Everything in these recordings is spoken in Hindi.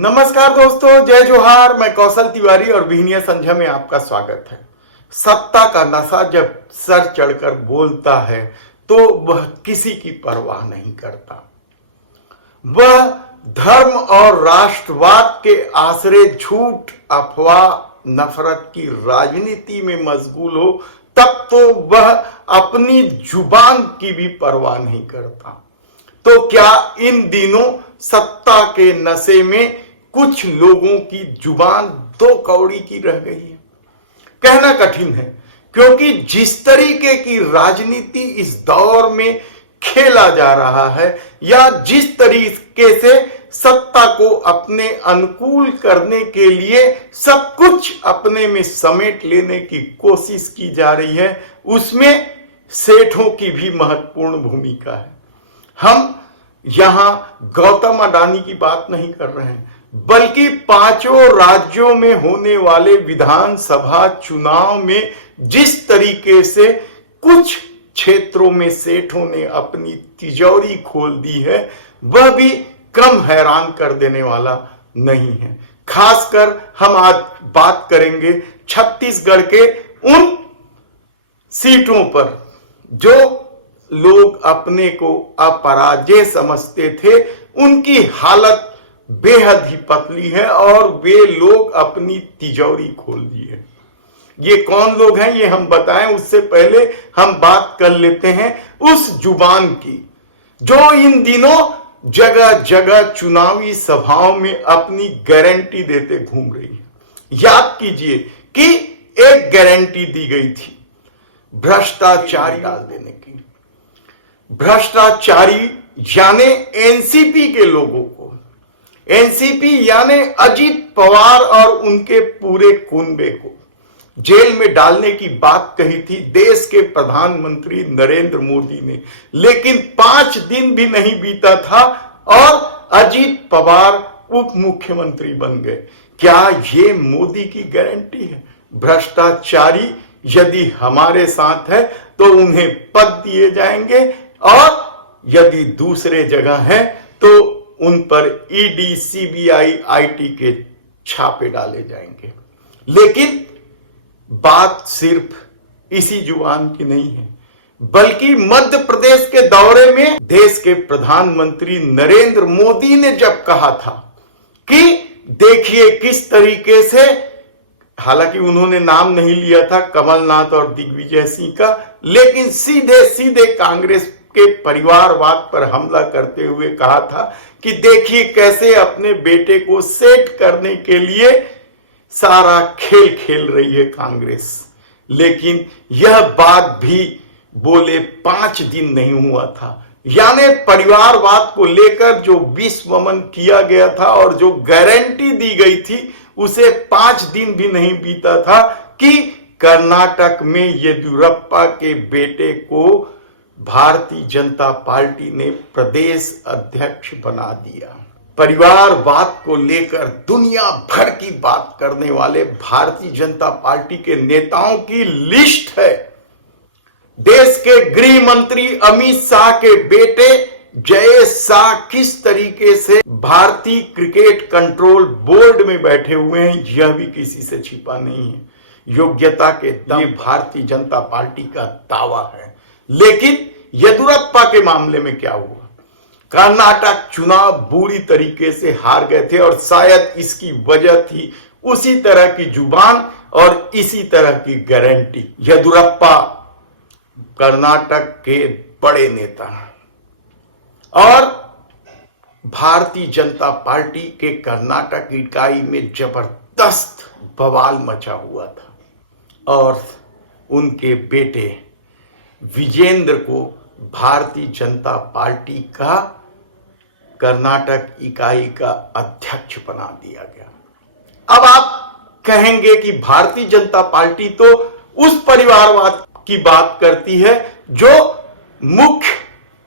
नमस्कार दोस्तों, जय जोहार। मैं कौशल तिवारी और विहनीय संध्या में आपका स्वागत है। सत्ता का नशा जब सर चढ़कर बोलता है तो वह किसी की परवाह नहीं करता। वह धर्म और राष्ट्रवाद के आश्रय झूठ, अफवाह, नफरत की राजनीति में मशगूल हो तब तो वह अपनी जुबान की भी परवाह नहीं करता। तो क्या इन दिनों सत्ता के नशे में कुछ लोगों की जुबान दो कौड़ी की रह गई है? कहना कठिन है, क्योंकि जिस तरीके की राजनीति इस दौर में खेला जा रहा है या जिस तरीके से सत्ता को अपने अनुकूल करने के लिए सब कुछ अपने में समेट लेने की कोशिश की जा रही है, उसमें सेठों की भी महत्वपूर्ण भूमिका है। हम यहां गौतम अडानी की बात नहीं कर रहे हैं, बल्कि पांचों राज्यों में होने वाले विधानसभा चुनाव में जिस तरीके से कुछ क्षेत्रों में सेठों ने अपनी तिजोरी खोल दी है, वह भी कम हैरान कर देने वाला नहीं है। खासकर हम आज बात करेंगे छत्तीसगढ़ के उन सीटों पर जो लोग अपने को अपराजय समझते थे, उनकी हालत बेहद ही पतली है और वे लोग अपनी तिजोरी खोल दिए। ये कौन लोग हैं ये हम बताएं, उससे पहले हम बात कर लेते हैं उस जुबान की जो इन दिनों जगह जगह चुनावी सभाओं में अपनी गारंटी देते घूम रही है। याद कीजिए कि एक गारंटी दी गई थी भ्रष्टाचारी डाल देने की। भ्रष्टाचारी यानी एनसीपी के लोगों को, एनसीपी यानी अजीत पवार और उनके पूरे कुनबे को जेल में डालने की बात कही थी देश के प्रधानमंत्री नरेंद्र मोदी ने, लेकिन 5 दिन भी नहीं बीता था और अजीत पवार उप मुख्यमंत्री बन गए। क्या ये मोदी की गारंटी है? भ्रष्टाचारी यदि हमारे साथ है तो उन्हें पद दिए जाएंगे और यदि दूसरे जगह है तो उन पर ईडी, सीबीआई, आईटी के छापे डाले जाएंगे। लेकिन बात सिर्फ इसी जुबान की नहीं है, बल्कि मध्य प्रदेश के दौरे में देश के प्रधानमंत्री नरेंद्र मोदी ने जब कहा था कि देखिए किस तरीके से, हालांकि उन्होंने नाम नहीं लिया था कमलनाथ और दिग्विजय सिंह का, लेकिन सीधे सीधे कांग्रेस के परिवारवाद पर हमला करते हुए कहा था कि देखिए कैसे अपने बेटे को सेट करने के लिए सारा खेल खेल रही है कांग्रेस। लेकिन यह बात भी बोले 5 दिन नहीं हुआ था, यानी परिवारवाद को लेकर जो विश्वमन किया गया था और जो गारंटी दी गई थी उसे 5 दिन भी नहीं बीता था कि कर्नाटक में येदियुरप्पा के बेटे को भारतीय जनता पार्टी ने प्रदेश अध्यक्ष बना दिया। परिवारवाद को लेकर दुनिया भर की बात करने वाले भारतीय जनता पार्टी के नेताओं की लिस्ट है। देश के गृह मंत्री अमित शाह के बेटे जयेश शाह किस तरीके से भारतीय क्रिकेट कंट्रोल बोर्ड में बैठे हुए हैं, यह भी किसी से छिपा नहीं है। योग्यता के दम भारतीय जनता पार्टी का दावा है। लेकिन येदियुरप्पा के मामले में क्या हुआ? कर्नाटक चुनाव बुरी तरीके से हार गए थे और शायद इसकी वजह थी उसी तरह की जुबान और इसी तरह की गारंटी। येदियुरप्पा कर्नाटक के बड़े नेता और भारतीय जनता पार्टी के कर्नाटक इकाई में जबरदस्त बवाल मचा हुआ था और उनके बेटे विजेंद्र को भारतीय जनता पार्टी का कर्नाटक इकाई का अध्यक्ष बना दिया गया। अब आप कहेंगे कि भारतीय जनता पार्टी तो उस परिवारवाद की बात करती है जो मुख्य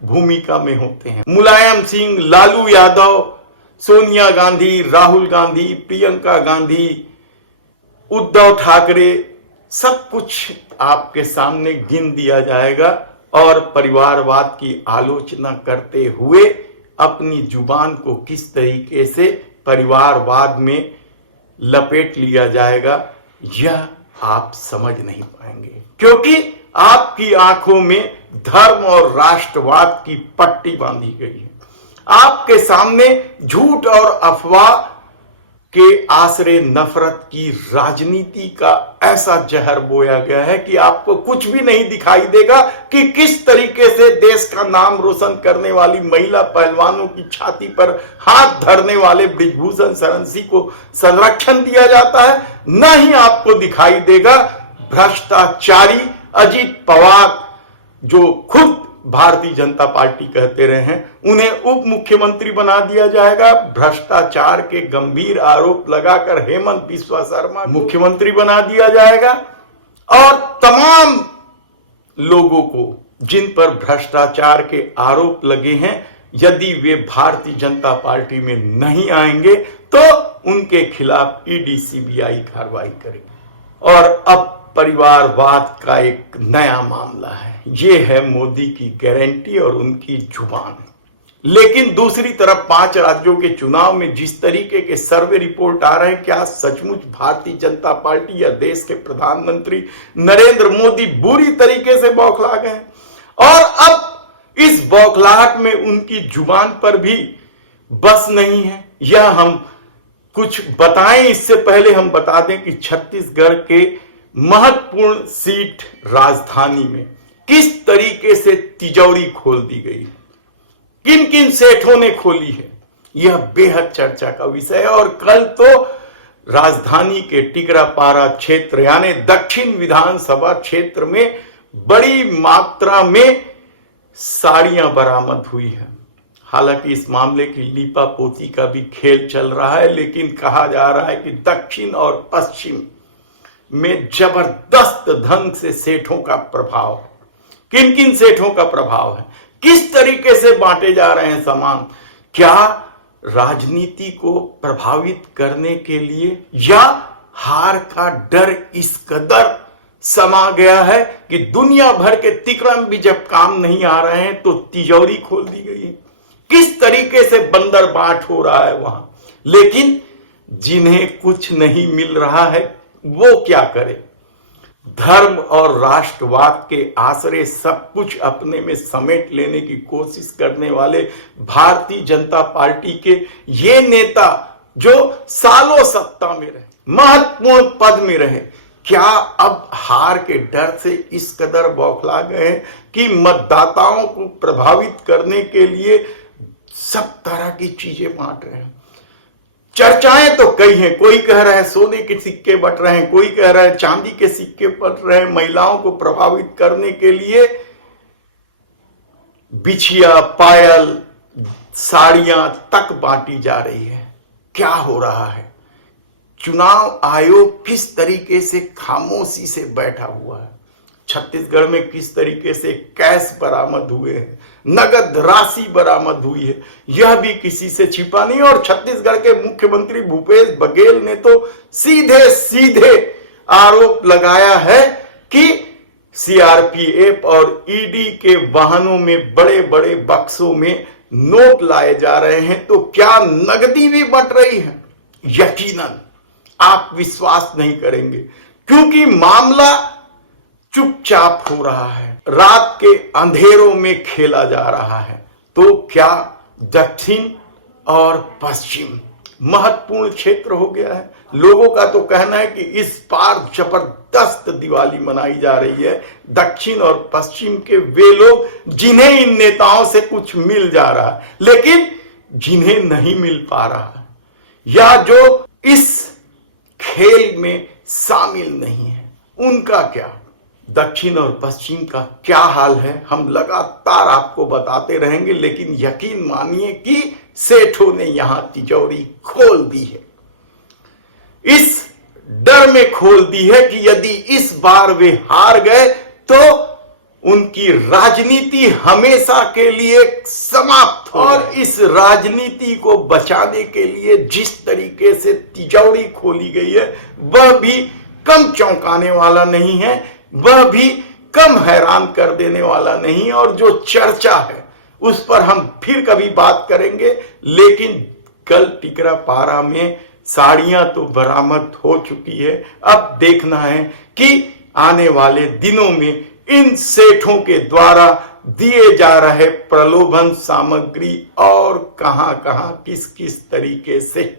भूमिका में होते हैं। मुलायम सिंह, लालू यादव, सोनिया गांधी, राहुल गांधी, प्रियंका गांधी, उद्धव ठाकरे, सब कुछ आपके सामने गिन दिया जाएगा और परिवारवाद की आलोचना करते हुए अपनी जुबान को किस तरीके से परिवारवाद में लपेट लिया जाएगा, यह आप समझ नहीं पाएंगे, क्योंकि आपकी आंखों में धर्म और राष्ट्रवाद की पट्टी बांधी गई है। आपके सामने झूठ और अफवाह के आसरे नफरत की राजनीति का ऐसा जहर बोया गया है कि आपको कुछ भी नहीं दिखाई देगा कि किस तरीके से देश का नाम रोशन करने वाली महिला पहलवानों की छाती पर हाथ धरने वाले बृजभूषण शरण सिंह को संरक्षण दिया जाता है। न ही आपको दिखाई देगा भ्रष्टाचारी अजीत पवार, जो खुद भारतीय जनता पार्टी कहते रहे हैं, उन्हें उप मुख्यमंत्री बना दिया जाएगा। भ्रष्टाचार के गंभीर आरोप लगाकर हेमंत बिस्वा शर्मा मुख्यमंत्री बना दिया जाएगा और तमाम लोगों को जिन पर भ्रष्टाचार के आरोप लगे हैं, यदि वे भारतीय जनता पार्टी में नहीं आएंगे तो उनके खिलाफ ईडी सीबीआई कार्रवाई करेगी। और अब परिवारवाद का एक नया मामला है, ये है मोदी की गारंटी और उनकी जुबान। लेकिन दूसरी तरफ 5 राज्यों के चुनाव में जिस तरीके के सर्वे रिपोर्ट आ रहे हैं, क्या सचमुच भारतीय जनता पार्टी या देश के प्रधानमंत्री नरेंद्र मोदी बुरी तरीके से बौखला गए? और अब इस बौखलाहट में उनकी जुबान पर भी बस नहीं है। यह हम कुछ बताएं, इससे पहले हम बता दें कि छत्तीसगढ़ के महत्वपूर्ण सीट राजधानी में किस तरीके से तिजोरी खोल दी गई है, किन किन सेठों ने खोली है, यह बेहद चर्चा का विषय है। और कल तो राजधानी के टिकरापारा क्षेत्र यानी दक्षिण विधानसभा क्षेत्र में बड़ी मात्रा में साड़ियां बरामद हुई है। हालांकि इस मामले की लीपापोती का भी खेल चल रहा है, लेकिन कहा जा रहा है कि दक्षिण और पश्चिम में जबरदस्त ढंग से सेठों का प्रभाव है। किन किन सेठों का प्रभाव है, किस तरीके से बांटे जा रहे हैं सामान, क्या राजनीति को प्रभावित करने के लिए, या हार का डर इस कदर समा गया है कि दुनिया भर के तिक्रम भी जब काम नहीं आ रहे हैं तो तिजोरी खोल दी गई है। किस तरीके से बंदर बांट हो रहा है वहां। लेकिन जिन्हें कुछ नहीं मिल रहा है वो क्या करे? धर्म और राष्ट्रवाद के आसरे सब कुछ अपने में समेट लेने की कोशिश करने वाले भारतीय जनता पार्टी के ये नेता जो सालों सत्ता में रहे, महत्वपूर्ण पद में रहे, क्या अब हार के डर से इस कदर बौखला गए हैं कि मतदाताओं को प्रभावित करने के लिए सब तरह की चीजें बांट रहे हैं? चर्चाएं तो कई हैं, कोई कह रहा है सोने के सिक्के बट रहे हैं, कोई कह रहा है चांदी के सिक्के बट रहे हैं। महिलाओं को प्रभावित करने के लिए बिछिया, पायल, साड़ियां तक बांटी जा रही है। क्या हो रहा है? चुनाव आयोग किस तरीके से खामोशी से बैठा हुआ है? छत्तीसगढ़ में किस तरीके से कैश बरामद हुए हैं, नगद राशि बरामद हुई है, यह भी किसी से छिपा नहीं। और छत्तीसगढ़ के मुख्यमंत्री भूपेश बघेल ने तो सीधे सीधे आरोप लगाया है कि सीआरपीएफ और ईडी के वाहनों में बड़े बड़े बक्सों में नोट लाए जा रहे हैं, तो क्या नगदी भी बट रही है? यकीनन आप विश्वास नहीं करेंगे, क्योंकि मामला चुपचाप हो रहा है, रात के अंधेरों में खेला जा रहा है। तो क्या दक्षिण और पश्चिम महत्वपूर्ण क्षेत्र हो गया है? लोगों का तो कहना है कि इस बार जबरदस्त दिवाली मनाई जा रही है। दक्षिण और पश्चिम के वे लोग जिन्हें इन नेताओं से कुछ मिल जा रहा है, लेकिन जिन्हें नहीं मिल पा रहा है, या जो इस खेल में शामिल नहीं है, उनका क्या? दक्षिण और पश्चिम का क्या हाल है, हम लगातार आपको बताते रहेंगे। लेकिन यकीन मानिए कि सेठों ने यहां तिजोरी खोल दी है, इस डर में खोल दी है कि यदि इस बार वे हार गए तो उनकी राजनीति हमेशा के लिए समाप्त हो। और इस राजनीति को बचाने के लिए जिस तरीके से तिजोरी खोली गई है, वह भी कम चौंकाने वाला नहीं है, वह भी कम हैरान कर देने वाला नहीं। और जो चर्चा है उस पर हम फिर कभी बात करेंगे, लेकिन कल टिकरापारा में साड़ियां तो बरामद हो चुकी है। अब देखना है कि आने वाले दिनों में इन सेठों के द्वारा दिए जा रहे प्रलोभन सामग्री और कहां कहां किस किस तरीके से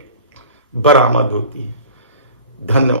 बरामद होती है। धन्यवाद।